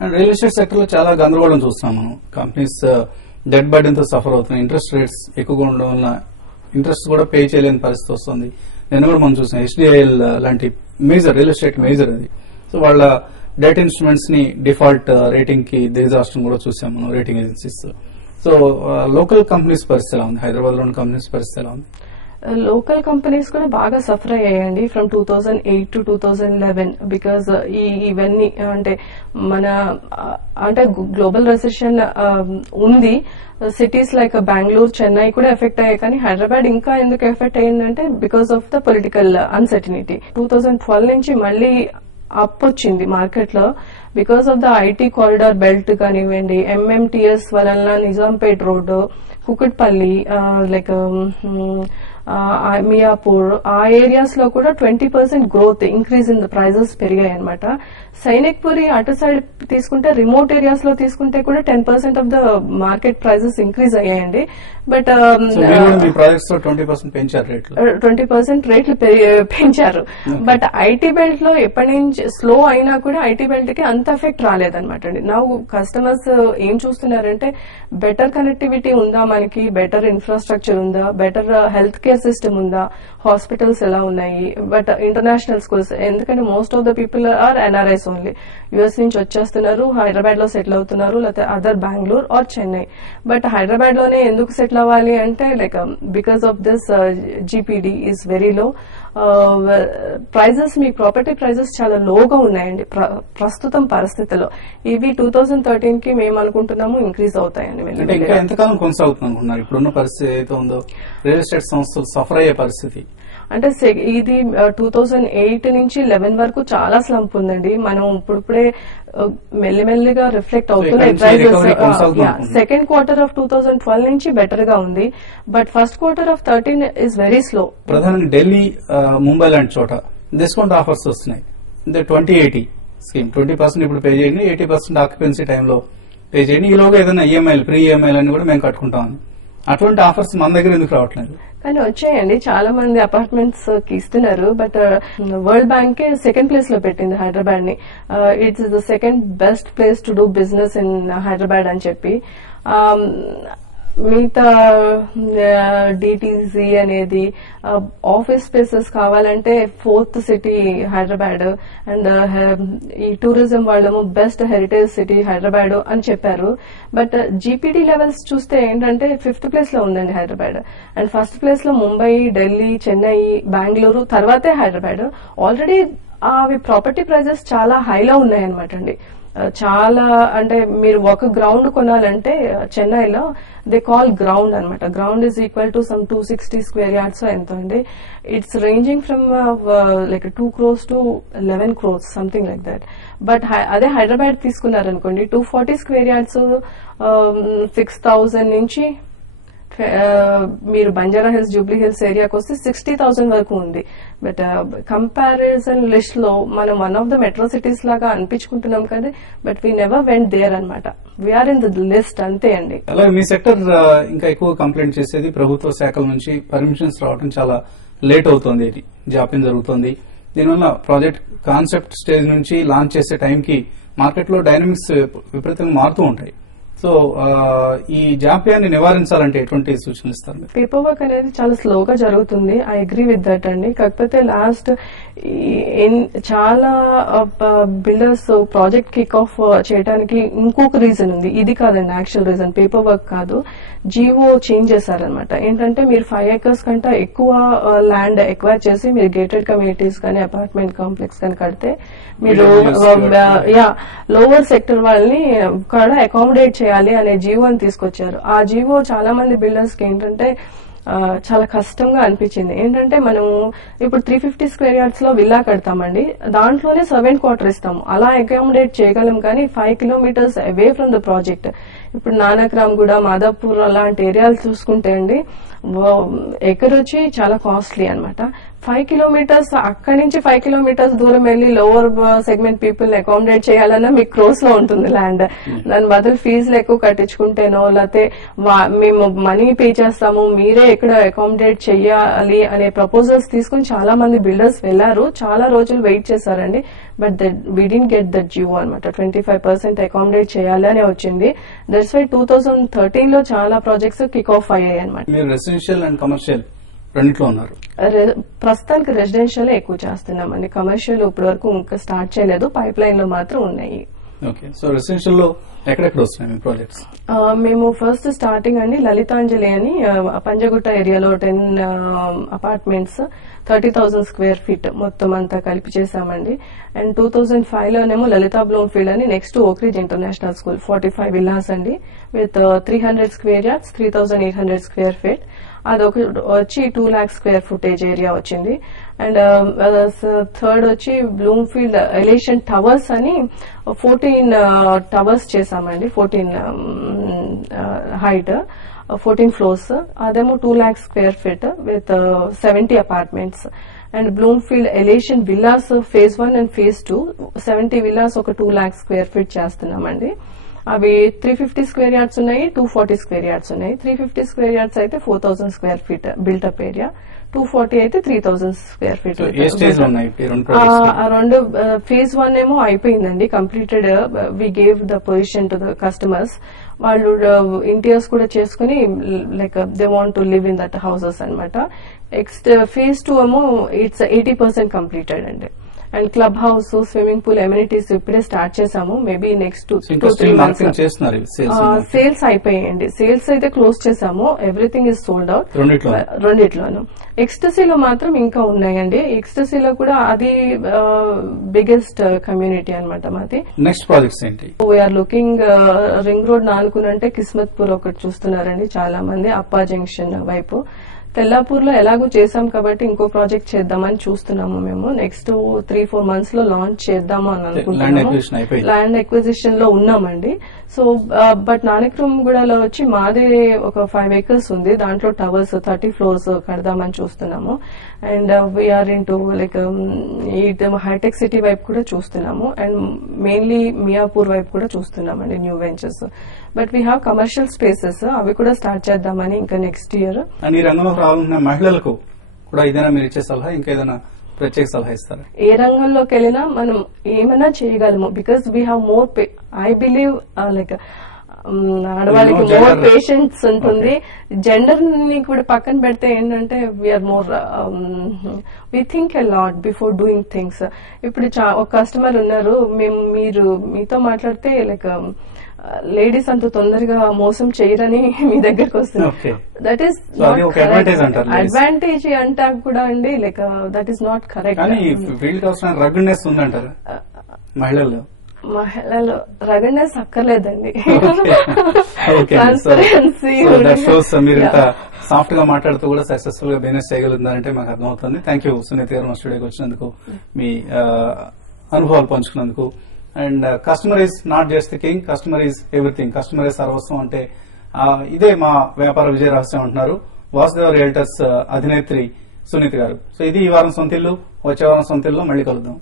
And real estate sector లో చాలా గందరగోళం చూస్తాం మనం. కంపెనీస్ డెట్ బర్డెన్ తో సఫర్ అవుతున్నాయి. ఇంట్రెస్ట్ రేట్స్ ఎక్కువగా ఉండడం వల్ల ఇంట్రెస్ట్ కూడా పే చేయలేని పరిస్థితి వస్తుంది. నేను కూడా మనం చూసాం HDIL లాంటి మేజర్ రియల్ ఎస్టేట్ మేజర్ అది. సో వాళ్ళ డెట్ ఇన్స్ట్రుమెంట్స్ ని డిఫాల్ట్ రేటింగ్ కి దిగజార్చడం కూడా చూసాం మనం rating agencies. So local companies పరిస్థితి ఎలా ఉంది? హైదరాబాద్ లోని కంపెనీస్ పరిస్థితి ఎలా ఉంది? లోకల్ కంపెనీస్ కూడా బాగా సఫర్ అయ్యాయండి ఫ్రమ్ 2008 to 2011 బికాస్ ఇవన్నీ అంటే అంటే గ్లోబల్ రెసెషన్ ఉంది. సిటీస్ లైక్ బెంగళూరు, చెన్నై కూడా ఎఫెక్ట్ అయ్యాయి. కానీ హైదరాబాద్ ఇంకా ఎందుకు ఎఫెక్ట్ అయ్యిందంటే because of the political uncertainty. 2012 నుంచి మళ్ళీ అప్ వచ్చింది మార్కెట్ లో because of the IT corridor belt కానివ్వండి, MMTS వలన నిజాంపేట్ రోడ్డు, కుకట్పల్లి, లైక్ మియాపూర్, ఆ ఏరియాస్ లో కూడా 20% growth increase in the prices పెరిగాయి అనమాట. సైనిక్పురి అటు సైడ్ తీసుకుంటే రిమోట్ ఏరియాస్ లో తీసుకుంటే కూడా 10% of the market prices increase అయ్యాయండి. బట్ 20% రేట్లు పెంచారు. బట్ ఐటీ బెల్ట్ లో ఎప్పటి నుంచి స్లో అయినా కూడా ఐటీ బెల్ట్ కి అంత ఎఫెక్ట్ రాలేదన్నమాట అండి. నా కస్టమర్స్ ఏం చూస్తున్నారంటే బెటర్ కనెక్టివిటీ ఉందా, మనకి బెటర్ ఇన్ఫ్రాస్ట్రక్చర్ ఉందా, బెటర్ హెల్త్ కేర్ సిస్టమ్ ఉందా, హాస్పిటల్స్ ఎలా ఉన్నాయి, బట్ ఇంటర్నేషనల్ స్కూల్స్. ఎందుకంటే most of the people are NRIs only. US నుంచి వచ్చేస్తున్నారు, హైదరాబాద్ లో సెటిల్ అవుతున్నారు, లేకపోతే other Bengaluru or Chennai. But Hyderabad లోనే ఎందుకు సెటిల్ అవ్వాలి అంటే like because of this GPD is very low. Prices, మీ ప్రాపర్టీ ప్రైజెస్ చాలా లోగా ఉన్నాయండి ప్రస్తుతం పరిస్థితిలో. ఇవి 2013 కి మేము అనుకుంటున్నాము ఇంక్రీజ్ అవుతాయని. ఎంతకాలం కొనసాగుతుంది అనుకుంటున్నారు ఇప్పుడున్న పరిస్థితి ఏదైతే ఉందో? రియల్ ఎస్టేట్ సంస్థలు సఫర్ అయ్యే పరిస్థితి అంటే ఇది 2008 నుంచి 11 వరకు చాలా స్లంప్ ఉందండి. మనం ఇప్పుడే మెల్లిమెల్లిగా రిఫ్లెక్ట్ అవుతున్నాయి ప్రైజెస్. సెకండ్ క్వార్టర్ ఆఫ్ 2012 నుంచి బెటర్ గా ఉంది, but first quarter of 13 is very slow. ప్రధానంగా ఢిల్లీ, ముంబై లాంటి చోట డిస్కౌంట్ ఆఫర్స్ వస్తున్నాయి. 2080 స్కీమ్ 20% ఇప్పుడు పే చేయండి, 80% ఆక్యుపెన్సీ టైంలో పే చేయండి, ఈలోగా ఏదైనా ప్రీ ఈఎంఐలు అని కూడా మేము కట్టుకుంటామని. అటువంటి ఆఫర్స్ మన దగ్గర ఎందుకు రావట్లేదు? కానీ వచ్చాయండి, చాలా మంది అపార్ట్మెంట్స్ కి ఇస్తున్నారు. But world bank second place లో పెట్టింది హైదరాబాద్ ని. It's the second best place to do business in Hyderabad అని చెప్పి. మిగతా DTC అనేది ఆఫీస్ స్పేసెస్ కావాలంటే 4th సిటీ హైదరాబాద్, అండ్ ఈ టూరిజం వాళ్ళము బెస్ట్ హెరిటేజ్ సిటీ హైదరాబాద్ అని చెప్పారు. బట్ GPD లెవెల్స్ చూస్తే ఏంటంటే 5th ప్లేస్ లో ఉందండి హైదరాబాద్, అండ్ ఫస్ట్ ప్లేస్ లో ముంబై, ఢిల్లీ, చెన్నై, బెంగళూరు, తర్వాతే హైదరాబాద్. ఆల్రెడీ అవి ప్రాపర్టీ ప్రైజెస్ చాలా హైలో ఉన్నాయన్నమాట అండి. చాలా అంటే మీరు ఒక గ్రౌండ్ కొనాలంటే చెన్నైలో దే కాల్ గ్రౌండ్ అనమాట. Ground is equal to some 260 square yards ఎంత అండి. It's ranging from like 2 crores to 11 crores something like that. But అదే హైదరాబాద్ తీసుకున్నారనుకోండి 240 square yards 6,000 నుంచి మీరు బంజారా హిల్స్, జూబ్లీ హిల్స్ ఏరియాకి వస్తే 60,000 వరకు ఉంది. బట్ కంపారిజన్ లిస్ట్ లో మనం one of the metro cities లాగా అనిపించుకుంటున్నాం కదా, but we never went there అనమాట. వీఆర్ ఇన్ ద లిస్ట్ అంతే అండి. అలాగే మీ సెక్టర్ ఇంకా ఎక్కువ కంప్లైంట్ చేసేది ప్రభుత్వ శాఖల నుంచి పర్మిషన్స్ రావడం చాలా లేట్ అవుతుంది, జాప్యం జరుగుతుంది. దీనివల్ల ప్రాజెక్ట్ కాన్సెప్ట్ స్టేజ్ నుంచి లాంచ్ చేసే టైంకి మార్కెట్ లో డైనమిక్స్ విపరీతంగా మారుతూ ఉంటాయి. సో ఈ జాప్యాన్ని నివారించాలంటే ఎటువంటి సూచనలు ఇస్తారు? పేపర్ వర్క్ అనేది చాలా స్లోగా జరుగుతుంది. ఐ అగ్రీ విత్ దట్ అండి. కాకపోతే లాస్ట్ చాలా బిల్డర్స్ ప్రాజెక్ట్ కిక్ ఆఫ్ చేయడానికి ఇంకొక రీజన్ ఉంది. ఇది కాదండి యాక్చువల్ రీజన్, పేపర్ వర్క్ కాదు. జీవో చేంజ్ చేశారనమాట. ఏంటంటే మీరు 5 acres కంటే ఎక్కువ ల్యాండ్ ఎక్వైర్ చేసి మీరు గేటెడ్ కమ్యూనిటీస్ కానీ అపార్ట్మెంట్ కాంప్లెక్స్ కానీ కడితే మీరు లోవర్ సెక్టర్ వాళ్ళని కూడా అకామిడేట్ చేయాలి అనే జీవోని తీసుకొచ్చారు. ఆ జీవో చాలా మంది బిల్డర్స్ కి ఏంటంటే చాలా కష్టంగా అనిపించింది. ఏంటంటే మనం ఇప్పుడు 350 square yards లో విల్లా కడతామండి, దాంట్లోనే సర్వెంట్ క్వార్టర్ ఇస్తాము, అలా అకామిడేట్ చేయగలం. కానీ 5 kilometers away from the project. ఇప్పుడు నానక్రామ్ కూడా, మాదాపూర్ అలాంటి ఏరియాలు చూసుకుంటే అండి ఎకర్ వచ్చి చాలా కాస్ట్లీ అనమాట. 5 kilometers అక్కడి నుంచి 5 kilometers దూరం వెళ్లి లోవర్ సెగ్మెంట్ పీపుల్ అకామిడేట్ చేయాలన్నా మీకు క్రోస్ లో ఉంటుంది ల్యాండ్. దాని బదులు ఫీజులు ఎక్కువ కట్టించుకుంటేనో లేకపోతే మేము మనీ పే చేస్తాము మీరే ఎక్కడ అకామిడేట్ చెయ్యాలి అనే ప్రపోజల్స్ తీసుకుని చాలా మంది బిల్డర్స్ వెళ్లారు. చాలా రోజులు వెయిట్ చేశారండి. But we did get that GO అనమాట. 25% అకామిడేట్ చేయాలి అని వచ్చింది. దట్స్ వై 2013 లో చాలా ప్రాజెక్ట్స్ కిక్ ఆఫ్ అయ్యాయి అనమాట. మీరు రెసిడెన్షియల్ అండ్ కమర్షియల్ రెండిట్లో ఉన్నారు. ప్రస్తుతానికి రెసిడెన్షియల్ ఎక్కువ చేస్తున్నామండి. కమర్షియల్ ఇప్పటి వరకు ఇంకా స్టార్ట్ చేయలేదు, పైప్ లైన్ లో మాత్రం ఉన్నాయి. ఓకే, సో రెసిడెన్షియల్ లో ఎక్కడెక్కడ వస్తున్నాయి మీ ప్రాజెక్ట్స్? మేము ఫస్ట్ స్టార్టింగ్ అండి లలితాంజలి అని పంజగుట్ట ఏరియాలో 10 అపార్ట్మెంట్స్ 30,000 స్క్వేర్ ఫీట్ మొత్తం అంతా కలిపి చేశామండి. అండ్ 2005 లోనేమో లలితా బ్లూమ్ఫీల్డ్ అని next Oakridge international school 45 villas అండి with 300 square yards 3,800 square feet. అదొక వచ్చి 2 lakh స్క్వేర్ ఫుటేజ్ ఏరియా వచ్చింది. అండ్ థర్డ్ వచ్చి బ్లూమ్ఫీల్డ్ ఎలేషన్ టవర్స్ అని 14 టవర్స్ చేశామండి. 14 హైట్ 14 ఫ్లోర్స్. అదేమో 2 lakh square feet with 70 apartments. And Bloomfield Elation villas phase 1 and phase 2 70 villas ఒక 2 lakh square feet చేస్తున్నామండి. అవి 350 స్క్వేర్ యార్డ్స్ ఉన్నాయి, 240 స్క్వేర్ యార్డ్స్ ఉన్నాయి. 350 స్క్వేర్ యార్డ్స్ అయితే 4,000 స్క్వేర్ ఫీట్ బిల్టప్ ఏరియా, 240 అయితే 3,000 స్క్వేర్ ఫీట్. రెండు ఫేజ్ 1 ఏమో అయిపోయిందండి, completed. We gave the position to the customers. వాళ్ళు ఇంటీరియర్స్ కూడా చేసుకుని like they want to live in that houses అనమాట. నెక్స్ట్ ఫేజ్ 2 ఏమో ఇట్స్ 80% కంప్లీటెడ్ అండి. And club house, swimming pool, amenities ఇప్పుడే స్టార్ట్ చేసాము. మేబీ నెక్స్ట్ 2-3 మంత్స్ సేల్స్ అయిపోయాయండి. Sales అయితే క్లోజ్ చేసాము, ఎవ్రీథింగ్ ఇస్ సోల్డ్ అవుట్ రెండిట్లోనూ. ఎక్స్టసీలో మాత్రం ఇంకా ఉన్నాయండి. ఎక్స్టసీలో కూడా అది బిగ్గెస్ట్ కమ్యూనిటీ అనమాట మాది. నెక్స్ట్ ప్రాజెక్ట్స్ ఏంటి? వీఆర్ లుకింగ్ రింగ్ రోడ్ నానుకునంటే కిస్మత్పూర్ ఒకటి చూస్తున్నారండి చాలా మంది, అప్పా జంక్షన్ వైపు. తెల్లాపూర్ లో ఎలాగో చేసాం కాబట్టి ఇంకో ప్రాజెక్ట్ చేద్దామని చూస్తున్నాము మేము. నెక్స్ట్ 3-4 మంత్స్ లో లాంచ్ చేద్దాము అని అనుకుంటున్నాము. ల్యాండ్ ఎక్విజిషన్ లో ఉన్నామండి. సో బట్ నానక్రమ్గూడలో వచ్చి మాదే ఒక 5 acres ఉంది, దాంట్లో టవర్స్ 30 floors కడదామని చూస్తున్నాము. And we are into like హైటెక్ సిటీ వైపు కూడా చూస్తున్నాము. అండ్ మెయిన్లీ మియాపూర్ వైపు కూడా చూస్తున్నామండి new ventures. But we have commercial spaces, అవి కూడా స్టార్ట్ చేద్దామని ఇంకా నెక్స్ట్ ఇయర్. ఈ రంగంలోకి రావాలన్న మహిళలకు కూడా ఇదేనా మీరు ఇచ్చే సలహా, ఇంకేదైనా ప్రత్యేక సలహా ఇస్తారా? ఏ రంగంలోకి వెళ్ళినా మనం ఏమైనా చేయగలము, because we have more I believe like ఆడవాళ్ళకి మోర్ పేషెన్స్ ఉంటుంది. జెండర్ ని కూడా పక్కన పెడితే ఏంటంటే we are more we think a lot before doing things. ఇప్పుడు ఒక కస్టమర్ ఉన్నారు, మీరు మీతో మాట్లాడితే లైక్ లేడీస్ అంత తొందరగా మోసం చేయరని మీ దగ్గరకు వస్తుంది. దట్ ఈస్ అడ్వాంటేజ్ అంటా కూడా అండి, like that is not correct. మహిళలు రగడ్నెస్ అక్కర్లేదండి. సాఫ్ట్ గా మాట్లాడుతూ కూడా సక్సెస్ఫుల్ గా బిజినెస్ చేయగలుగుతున్నారంటే మాకు అర్థమవుతుంది. థ్యాంక్ యూ సునీత గారు మా స్టూడియోకి వచ్చినందుకు, మీ అనుభవాలు పంచుకున్నందుకు. And customer is not just the king, customer is everything, customer is సర్వస్వం అంటే ఇదే మా వ్యాపార విజయ రహస్యం అంటున్నారు వాసుదేవ రియల్టర్స్ అధినేత్రి సునీత గారు. సో ఇది ఈ వారం సొంతిల్లు, వచ్చే వారం సొంతిల్లు మళ్ళీ కలుద్దాం.